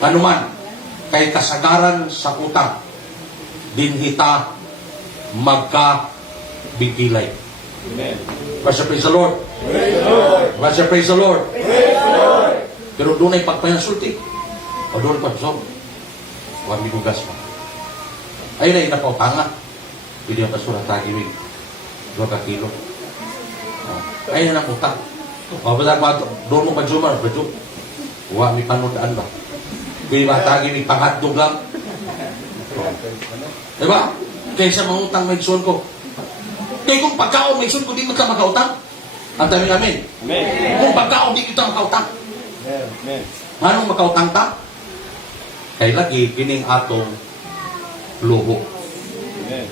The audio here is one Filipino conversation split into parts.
Ano man, kay kasagaran sa utang, dinhita magkabigilay. Amen. Pastor, praise the Lord. Pastor, praise the Lord. Pero doon ay pagpayasulti. O doon pagpasok. Huwag migugas mo. Ayun ay napautangan. Pili ang pastor, tagimig. 2 kilo. Ayun ang utang. O ba doon mo pa-jumar, ba-jum? Huwag may panudaan ba? Pili ba tagimig, panghatdog lang? Diba? Kaysa mangutang may son ko. Kaya kung pagkaon may son ko, di mo ka makautang. Ang dami namin. Kung pagkaon, di kita makautang. Amen. Anong makautang ta? Kaya lagi, kining atong luho. Amen.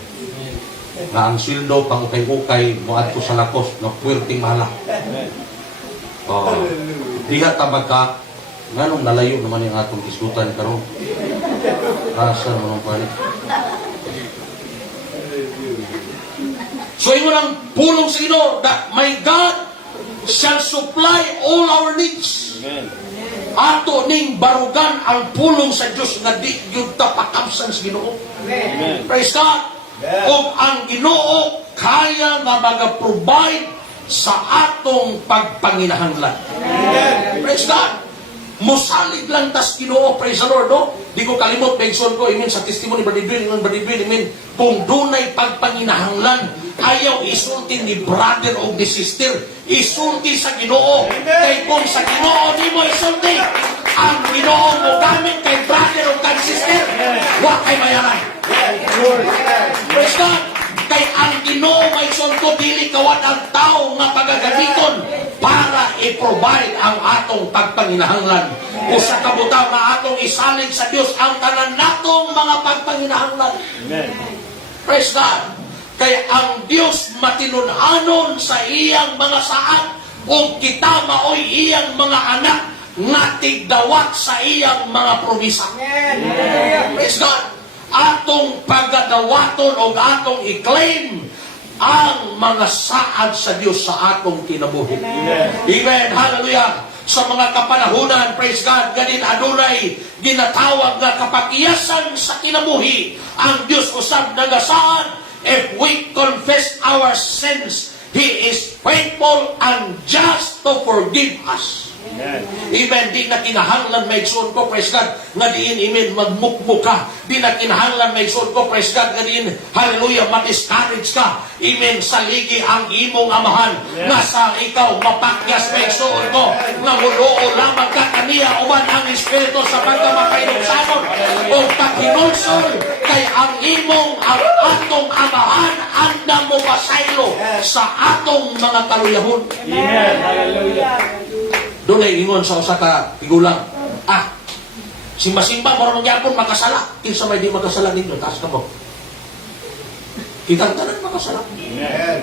Nga ang sildo, pang ukay-ukay, muad ko sa lakos, na puwerting mahala. Amen. Diha tabag ka, nganong nalayo naman yung atong isgutan karon. Rasa naman pa rin. So, yun ang pulong sa Ginoo that my God shall supply all our needs. Amen. Ato ning barugan ang pulong sa Dios nga di gyud ta pakabsan sa Ginoo. Amen. Praise God. Kung ang Ginoo kaya nga mag-provide sa atong pagpanginahanglan. Praise God. Musalig lang tas Ginoo, praise the Lord, no? Di ko kalimot, Begson ko, imin sa testimony, Brother Edwin, imin, kung dunay pagpanginahanglan, ayaw isulti ni brother o ni sister, isulti sa Ginoo. Kay kung sa Ginoo, di mo isulti, ang Ginoo mo gamit kay brother o kay sister, huwag kay bayaran. Praise God. Kay ang Ginoo may sunto dili kawat ang tao nga pagagamiton para i-provide ang atong pagpanginahanglan. O sa kabutaw nga atong isalig sa Dios ang tanan natong mga pagpanginahanglan. Amen. Praise God. Kay ang Dios matinunanon sa iyang mga saad o kita maoy iyang mga anak nga tigdawat sa iyang mga promisa. Praise God. Atong pagadawaton o atong i-claim ang mga saad sa Diyos sa atong kinabuhi. Amen. Hallelujah. Sa mga kapanahunan, praise God, ganin adunay ginatawag na kapakiyasan sa kinabuhi. Ang Diyos usab nagasaan, if we confess our sins, He is faithful and just to forgive us. Amen. Di na kinahanglan may igsoon ko, praise God, nga diin imin magmukmuk ka. Di na kinahanglan may igsoon ko, praise God, nga diin, hallelujah, ma-discourage ka. Amen. Saligi ang imong amahan. Nasa ikaw, mapakyas may igsoon ko. Nga muloo lamang ka kaniya, uman ang Espiritu sa pagkamakainom sa amon. O paghinulsol, kay ang imong, ang atong amahan, anda mo pasaylo sa atong mga kaluyahon. Amen. Hallelujah. Doon ay ingon sa usa ka tigulang. Simba-simba, marunong yapon, makasala. Kinsa may di makasala ninyo, taas ka mo. Kitang tanan makasala. Amen.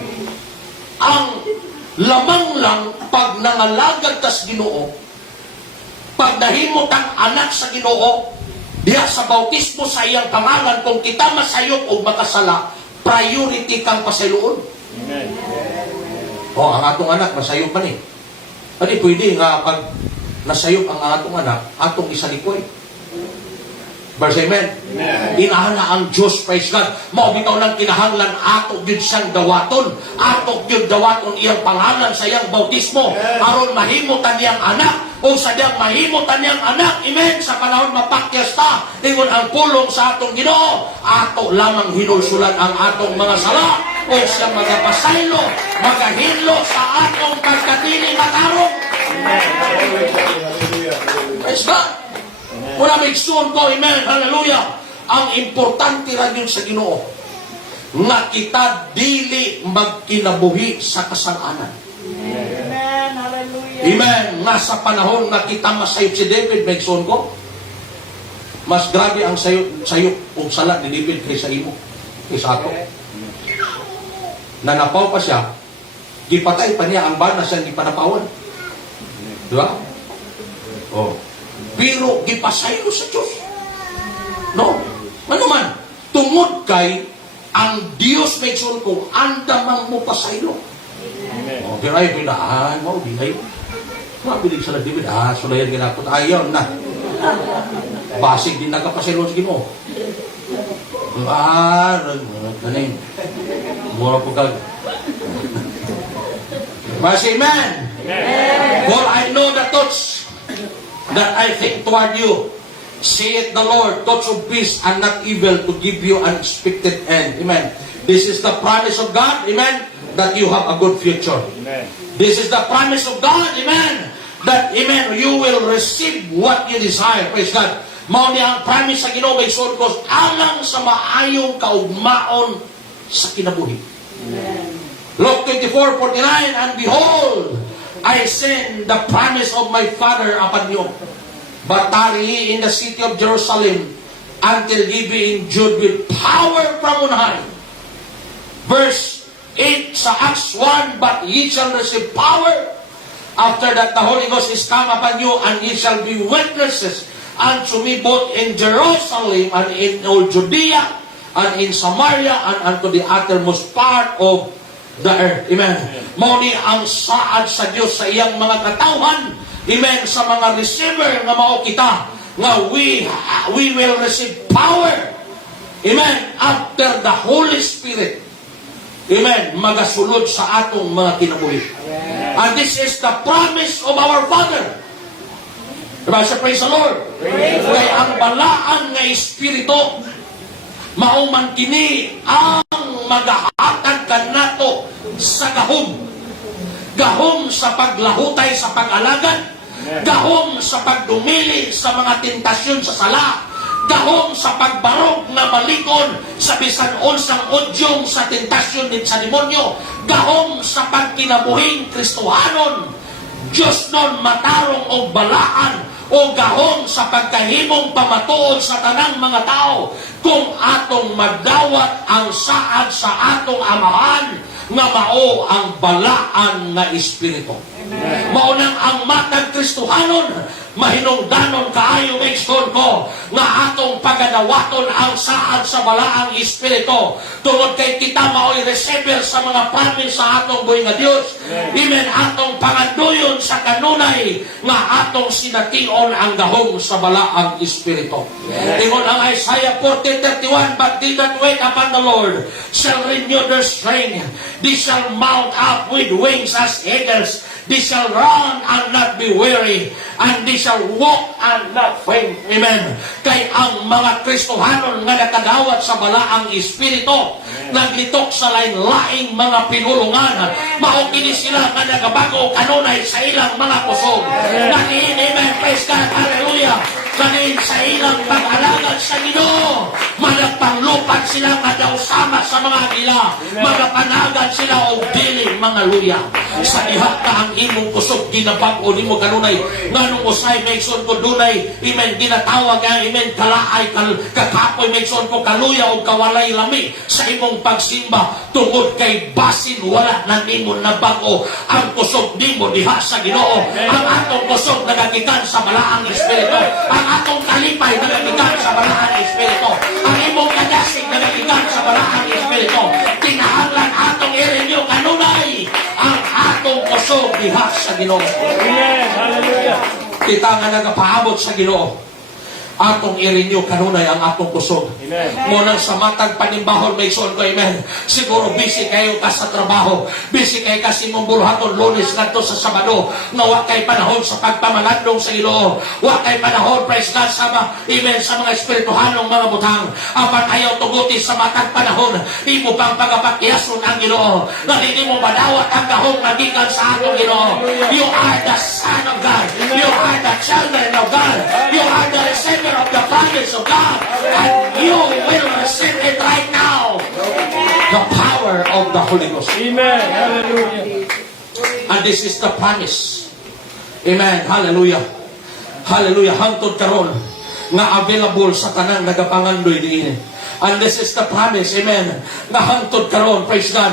Ang lamang lang, pag nangalagad tas Ginoo, pag nahimot ang anak sa Ginoo, diha sa bautismo sa iyang pangalan, kung kita masayop o makasala, priority kang pasayloon. Amen. O, ang atong anak, masayop man eh. Ani pwede nga pag nasayop ang atong anak, atong isalikoy. Verse amen. Inahana ang Diyos, praise God. Maubitaw ng kinahanglan, ato yun siyang dawaton. Ato yun dawaton iyang pangalan sa iyang bautismo. Aron mahimutan niyang anak. O sadyang mahimutan niyang anak. Amen. Sa panahon mapakyas ta. Ingon ang pulong sa atong Ginoo. Ato lamang hinulsulan ang atong mga sala. O siya magapasaylo, magahinlo sa atong pagkatili matarong. Praise God. Muna may igsoon ko, amen, hallelujah. Ang importante rin yun sa Ginoo, nga kita dili magkinabuhi sa kasalanan. Amen, hallelujah. Amen. Nga sa panahon na kita masayop si David, may igsoon ko, mas grabe ang sayop o sala ni David kaysa imo, kaysa ato. Nanapaw pa siya, gipatay pa niya ang bana siya gipanapawan. Diba? Oh. Pero gipasaylo sa Diyos. No? Ano man? Tungod kay ang Diyos may igsoon ko, andamang mo pasaylo. Amen. Oh, pero ay, pinaan mo, binay. Mabilig sa David, sulayan ginapot. Ayaw na. Basig din nagkapasilon sa Ginoo. Galing. Mura po kag. Masih, amen. For I know the thoughts that I think toward you, saith the Lord, thoughts of peace and not evil, to give you an expected end. Amen. This is the promise of God, amen, that you have a good future. Amen. This is the promise of God, amen, that, amen, you will receive what you desire. Praise God. Mao ni ang promise sa Ginoo may suod ko alang sa maayong kaugmaon sa kinabuhi. Luke 24:49, and behold, I send the promise of my Father upon you. But tarry ye in the city of Jerusalem until ye be endued with power from on high. Verse 8 sa Acts 1, but ye shall receive power after that the Holy Ghost is come upon you, and ye shall be witnesses unto me both in Jerusalem and in all Judea and in Samaria and unto the uttermost part of the earth. Amen. Mao ni ang saad sa Dios sa iyang mga katawhan. Amen. Sa mga receiver nga mao kita nga we will receive power. Amen. After the Holy Spirit. Amen. Magasulod sa atong mga kinabuhi. And this is the promise of our Father. Diba siya, praise the Lord. Kaya ang balaan nga Espiritu, mauman kini ang magahatag kanato sa gahom. Gahom sa paglahutay sa pag-alagad. Gahom sa pagdumili sa mga tentasyon sa sala. Gahom sa pagbarog na malikon sa bisan unsang udyong sa tentasyon din sa demonyo. Gahom sa pagkinabuhing Kristohanon. Diyos nun matarong o balaan o gahom sa pagkahimong pamatuod sa tanang mga tao kung atong madawat ang saad sa atong amahan nga mao ang balaan nga Espiritu. Maunang ang matag Kristohanon, mahinungdanon kaayo mexton ko nga atong pagadawaton ang saad sa balaang Espiritu tungod kay kita mao'y receiver sa mga promise sa atong buhay nga Dios. Amen. Atong panganduyon sa kanunay nga atong sination ang gahom sa balaang Espiritu. Tingon ang Isaiah 40:31, but they that wait upon the Lord shall renew their strength. They shall mount up with wings as eagles. They shall run and not be weary, and they shall walk and not faint. Amen. Kay ang mga Kristohanon nga nakadawat sa balaang Espiritu, naglitok sa lain-laing mga pinulungan, mao kini sila nga nagabago kanunay sa ilang mga kusog. Naniin, amen, praise God, hallelujah. Kanin sa ilang pag-alagad sa Ginoo, magpanglupat sila nga daw sama sa mga agila, magpanagad sila og diling mga luya. Sa diha ka ang imong kusog ginabag-o nimo kanunay nganong usay maigsoon ko dunay imen ginatawag nga imen kalaay kakapoy maigsoon ko kaluya o kawalay lami sa imong pagsimba tungod kay basin wala na nimo nabag-o ang kusog nimo diha sa Ginoo. Ang atong kusog nagagikan sa balaang Espiritu. Ang atong kalipay nagagikan sa balaang Espiritu. Ang imong kadasig nagagikan sa balaang Espiritu. Kinahanglan atong i-renew kanunay ang atong kusog diha sa Ginoo. Amen. Hallelujah. Kita nga nagapaabot sa Ginoo, atong i-renew kanunay ang atong kusog. Amen. Munang sa matag panimbahon may ison ko, amen. Siguro busy kayo ka sa trabaho, busy kayo ka sa imong buruhaton Lunes ngadto sa Sabado, nga wa kay panahon sa pagpamalandong sa Ginoo, wa kay panahon, praise God, sa amen, sa mga espirituhanong mga butang. Apan ayaw tuguti sa matag panahon, imo pang pagapakyason ang Ginoo, nga hindi mo madawat ang gahong nagikan sa atong Ginoo. You are the Son of God, you are the children of God, you are the receiver of the promise of God, and you will receive it right now. The power of the Holy Ghost. Amen. Hallelujah. And this is the promise. Amen. Hallelujah. Hallelujah. Hangtod karon nga available sa tanang nagapangandoy diin. And this is the promise, amen, na hangtod karon, praise God,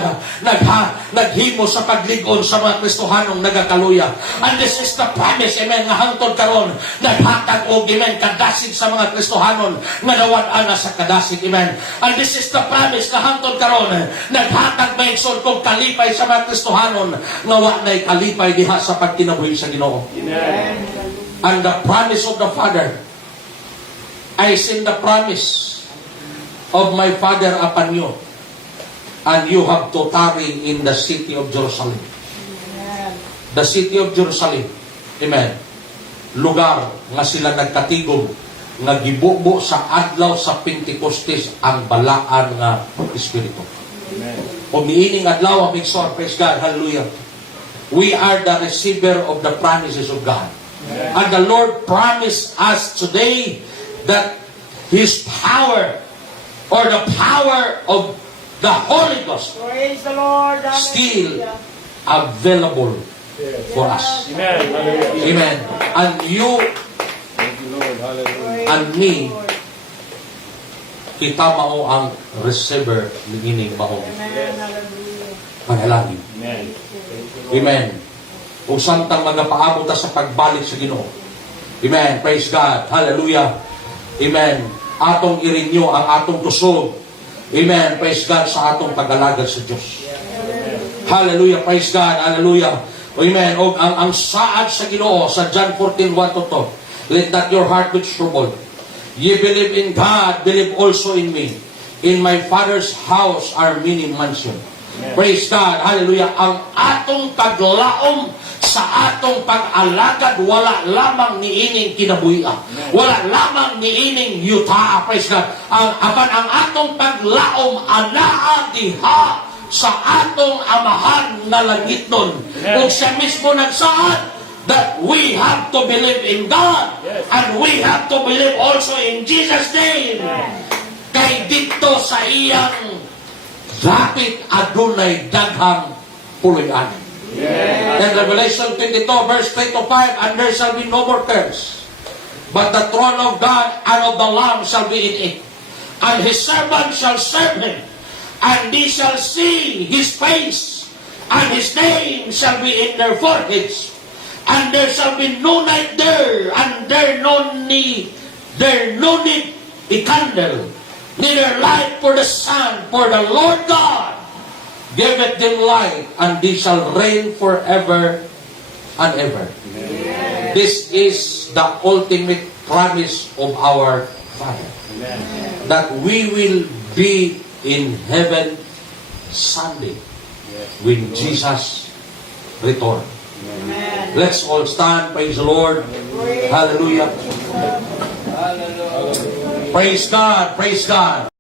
naghimo sa pagligon sa mga Kristohanong nagakaluya. And this is the promise, amen, na hangtod karon, naghatag og, amen, kadasig sa mga Kristohanon, nga nawad-an na sa kadasig, amen. And this is the promise na hangtod karon, naghatag maigsoon kong kalipay sa mga Kristohanon, nga wa na'y kalipay diha sa pagkinabuhi sa Ginoo. Amen. And the promise of the Father, I send the promise of my Father upon you, and you have to tarry in the city of Jerusalem. Amen. The city of Jerusalem. Amen. Lugar nga sila nagkatigom, nga gibubo sa adlaw sa Pentecostes ang balaan nga Espiritu. Amen. O miining adlaw ang migsor, praise God, hallelujah. We are the receiver of the promises of God. And the Lord promised us today that His power, or the power of the Holy Ghost, Praise the Lord. still Hallelujah. available for us. Amen. Hallelujah. Amen. And you Thank you, Lord. Hallelujah. Praise and the me, Lord. kita mao ang receiver ni ining mao Amen. Hallelujah. panalangin. Amen. Amen. Kung santang magapaabot ta sa pagbalik sa Ginoo. Amen. Praise God. Hallelujah. Amen. Atong i-renew ang atong kusog. Amen. Praise God sa atong pag-alagad sa Diyos. Hallelujah. Praise God. Hallelujah. Amen. O ang saad sa Ginoo sa John 14:1-2. Let not your heart be troubled. Ye believe in God, believe also in me. In my Father's house are many mansions. Praise God. Hallelujah. Ang atong paglaom sa atong pag-alagad, wala lamang niining kinabuhian. Wala lamang niining yuta. Praise God. Ang atong paglaom, anaa diha sa atong amahan na langit nun. Kung siya mismo nagsaad, that we have to believe in God, and we have to believe also in Jesus' name. Kay dito sa iyang dapit adunay daghang puloy-an. In Revelation 22 verse 3-5, and there shall be no more curse, but the throne of God and of the Lamb shall be in it, and His servants shall serve Him, and they shall see His face, and His name shall be in their foreheads. And there shall be no night there, and there no need a candle, neither light for the sun, for the Lord God giveth them light, and they shall reign forever and ever. Amen. This is the ultimate promise of our Father, that we will be in heaven Sunday when Jesus returns. Amen. Let's all stand. Praise the Lord. Hallelujah. Praise God. Praise God.